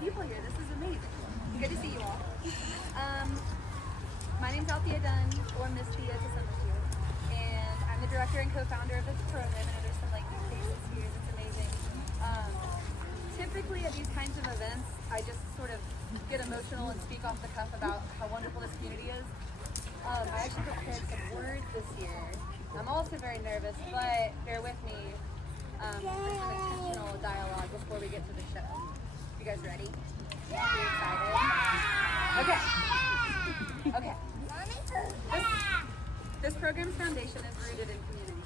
people here. This is amazing. Good to see you all. My name's Althea Dunn, or Miss Thea to some of you, and I'm the director and co-founder of this program. I know there's some like new faces here. It's amazing. Typically at these kinds of events, I just sort of get emotional and speak off the cuff about how wonderful this community is. I actually prepared some words this year. I'm also very nervous, but bear with me for some intentional dialogue before we get to the show. You guys ready? You excited? Okay. Okay. This program's foundation is rooted in community.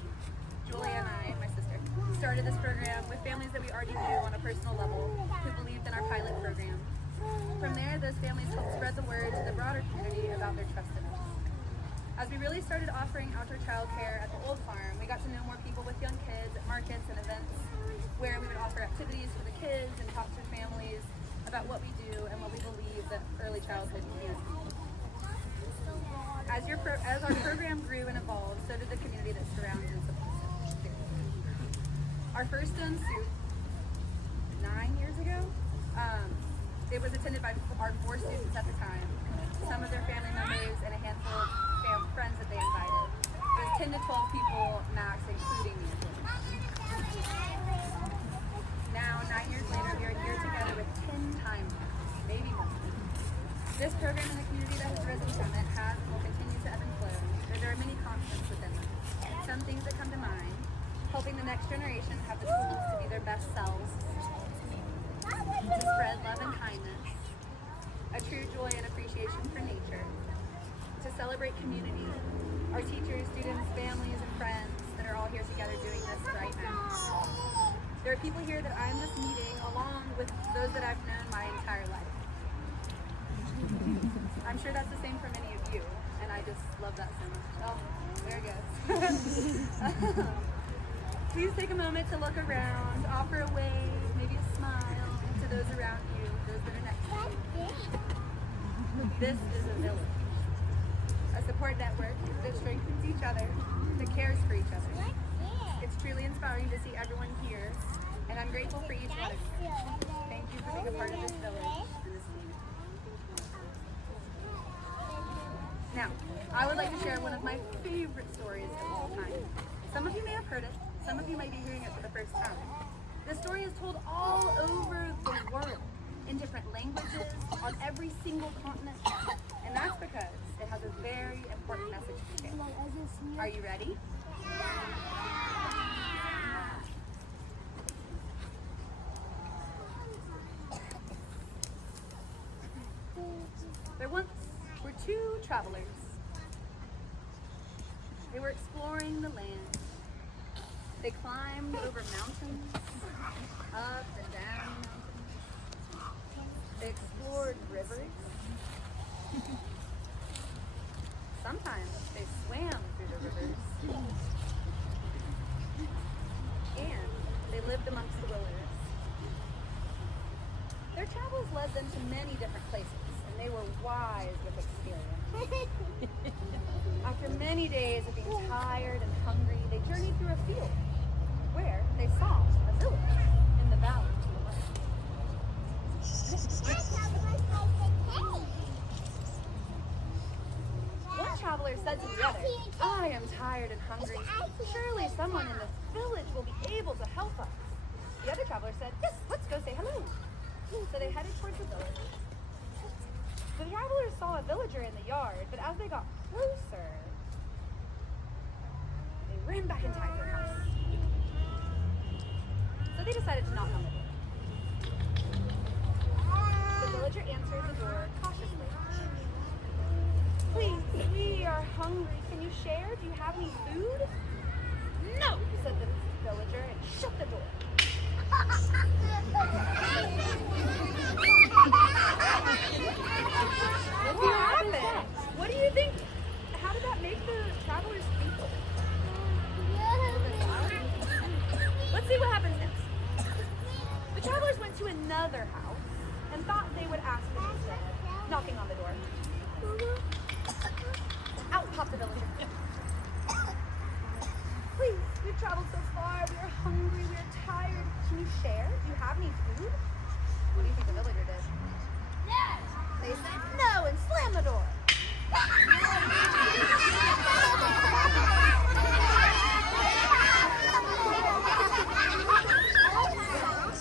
Julia and I, my sister, started this program with families that we already knew on a personal level who believed in our pilot program. From there, those families helped spread the word to the broader community about their trust in us. As we really started offering outdoor childcare at the old farm, we got to know more people with young kids at markets and events where we would offer activities for the kids and talk to families about what we do and what we believe that early childhood can be. As our program grew and evolved, so did the community that surrounds and supports it. Our first Stone Soup, 9 years ago, it was attended by our 4 students at the time, some of their family members, and a handful of friends that they invited. It was 10 to 12 people max, including me. Now, 9 years later, we are here together with 10 times that, maybe more. This program in the community that has risen from it has and will continue to ebb and flow, but there are many constants within them. Some things that come to mind: helping the next generation have the tools to be their best selves, to spread love and kindness, a true joy and appreciation for nature, to celebrate community, our teachers, students, families, and friends that are all here together doing this right now. There are people here that I'm just meeting along with those that I've known my entire life. I'm sure that's the same for many of you, and I just love that so much. Oh, there it goes. Please take a moment to look around, offer a wave, maybe a smile to those around you, those that are next to you. This is a village, a support network that strengthens each other, that cares for each other. It's truly inspiring to see everyone here, and I'm grateful for each one of you. Thank you for being a part of this village and this community. Now, I would like to share one of my favorite stories of all time. Some of you may have heard it, some of you might be hearing it for the first time. This story is told all over the world, in different languages, on every single continent, and that's because it has a very important message to share. Are you ready? There once were 2 travelers. They were exploring the land. They climbed over mountains, up and down mountains. They explored rivers. Sometimes they swam through the rivers. And they lived amongst the wilderness. Their travels led them to many different places, and they were wise with experience. After many days of being tired and hungry, they journeyed through a field where they saw a village in the valley to the left. One traveler said to the other, "I am tired and hungry. Surely someone in this village will be able to help us." The other traveler said, "Yes, let's go say hello." So they headed towards the village. The travelers saw a villager in the yard, but as they got closer, they ran back inside their house. So they decided to knock on the door. The villager answered the door cautiously. "Please, we are hungry. Can you share? Do you have any food?" "No," said the villager and shut the door. What happened? What do you think? How did that make the travelers feel? Let's see what happens next. The travelers went to another house and thought they would ask them instead, knocking on the door. Out popped the villager. "Please, we've traveled so far. We are hungry. We are tired. Can you share? Do you have any food?" What do you think the villager did?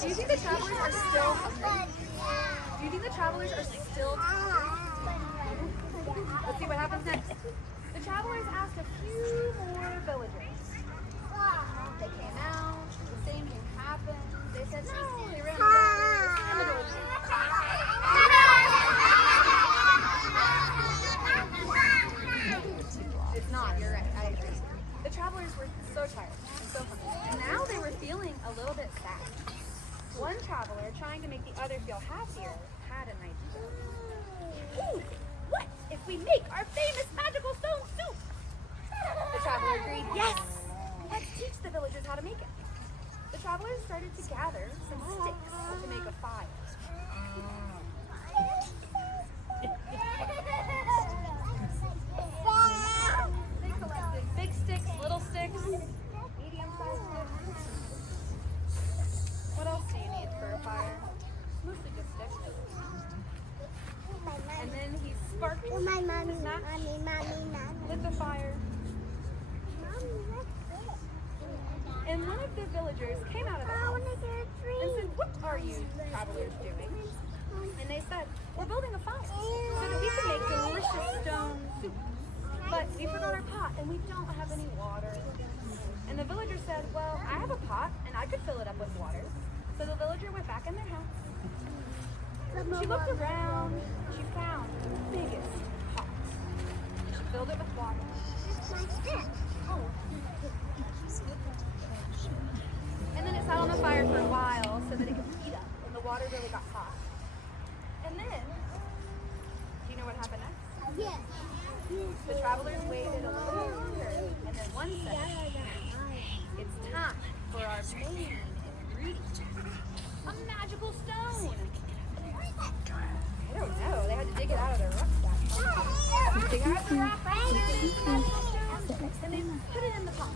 Do you think the travelers are still hungry? Do you think the travelers are still hungry? Let's see what happens next. The travelers asked a few more villagers. They came out, the same thing happened. They said, they ran around. It's not, you're right, I agree. The travelers were so tired and so hungry, and now they were feeling a little bit sad. One traveler, trying to make the other feel happier, had an idea. Ooh, what if we make our famous magical stone soup? The traveler agreed, yes! Let's teach the villagers how to make it. The travelers started to gather some sticks to make a fire. They collected big sticks, little sticks, medium-sized sticks. What else do you need for a fire? Mostly just sticks. And then he sparked his match, lit the fire. And one of the villagers came out of the house and said, what are you travelers doing? And they said, we're building a fire so that we can make delicious stone soup. But we forgot our pot and we don't have any water. And the villager said, well, I have a pot and I could fill it up with water. So the villager went back in their house. She looked around. She found the biggest pot. She filled it with water. And then it sat on the fire for a while so that it could heat up and the water really got hot. And then, do you know what happened next? Yes. The travelers waited a little longer, and then one said, it's time for our main ingredient, a magical stone. I don't know, they had to dig it out of their rucksack. Dig out the rucksack, and they put it in the pot.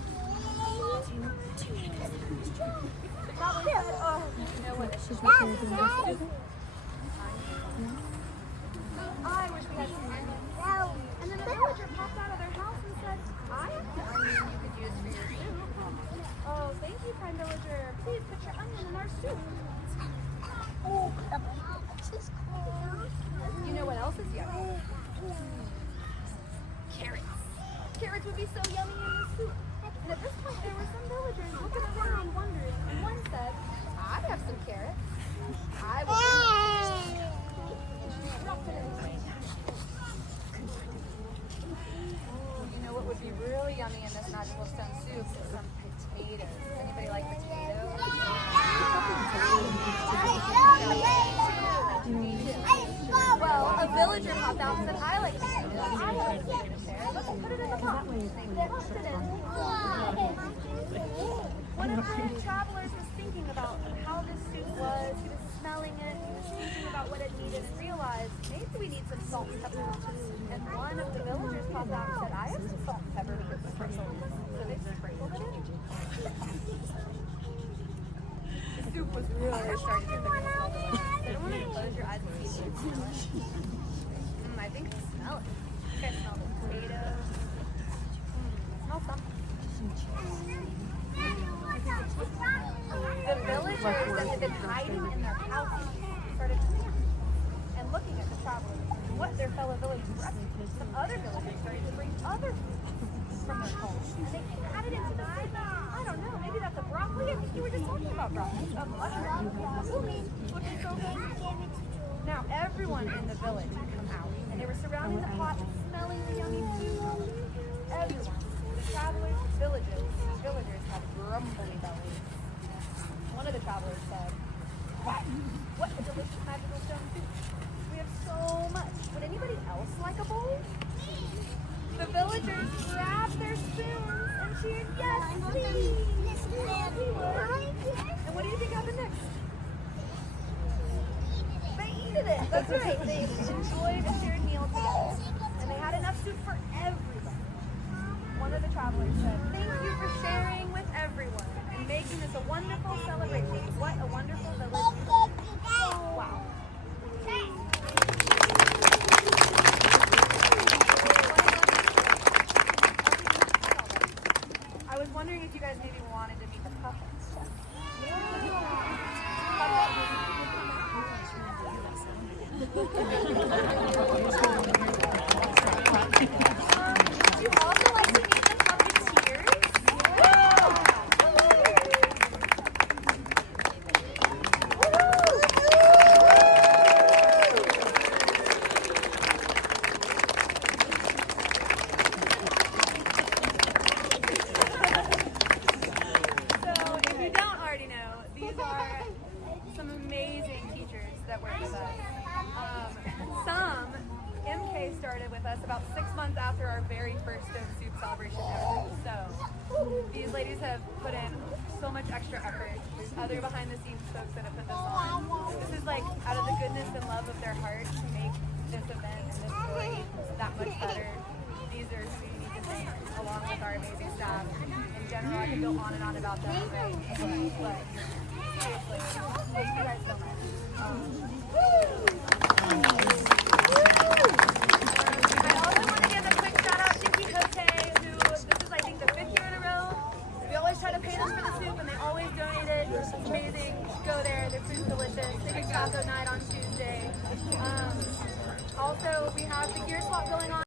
The travelers said, oh, you know what, this is soup. I wish we had some onions. And then a villager popped out of their house and said, I have an onion you could use for your soup. Oh, thank you, kind villager. Please put your onion in our soup. You know what else is yummy? Carrots. Carrots would be so yummy in the soup. And at this point, there were some villagers looking around wondering, and one said, I have some carrots. I will drop it in. You know what would be really yummy in this magical stone soup is some potatoes. Does anybody like potatoes? Well, a villager popped out and said, I like potatoes. I like potatoes. Let's put it in the pot. They popped it in. One of the travelers was thinking about how this soup was. He was smelling it. He was thinking about what it needed and realized maybe we need some salt and pepper. And one of the villagers popped out and said, I have some salt and pepper because it's sprinkled. So they sprinkled it in. The soup was really starting to smell delicious. I don't want to close your eyes and see it. I think I smell it. I think I smell the potatoes. I smell something. The villagers that had been hiding in their houses started and looking at the travelers and what their fellow villagers were up to. Some other villagers started to bring other food from their homes, and they added it to the soup. I don't know, maybe that's a broccoli. I think you were just talking about broccoli. A mushroom. Looking so good. Now everyone in the village had come out, and they were surrounding the pot and smelling the yummy food. Everyone, the travelers, villagers had grumbly bellies. One of the travelers said, wow, what a delicious magical stone soup. We have so much. Would anybody else like a bowl? The villagers grabbed their spoons and cheered, yes, please. And what do you think happened next? They ate it. That's right. They enjoyed a shared meal together. And they had enough soup for everybody. One of the travelers said, thank you for sharing with everyone and making this a wonderful celebration. What a wonderful village. Wow. I was wondering if you guys maybe wanted to meet the puppets. you also like to meet the puppeteers? So, if you don't already know, these are some amazing teachers that work with us. MK started with us about 6 months after our very first Stone Soup celebration ever. So these ladies have put in so much extra effort. There's other behind the scenes folks that have put this on. This is like out of the goodness and love of their heart to make this event and this story that much better. These are who you need to thank, along with our amazing staff. In general, I could go on and on about them, but seriously, thank you guys so much. I also want to give a quick shout out to Quixote, who this is I think the 5th year in a row. We always try to pay them for the soup and they always donate it. It's amazing. Go there, their food's delicious. They get taco night on Tuesday. Also, we have the Gear Squad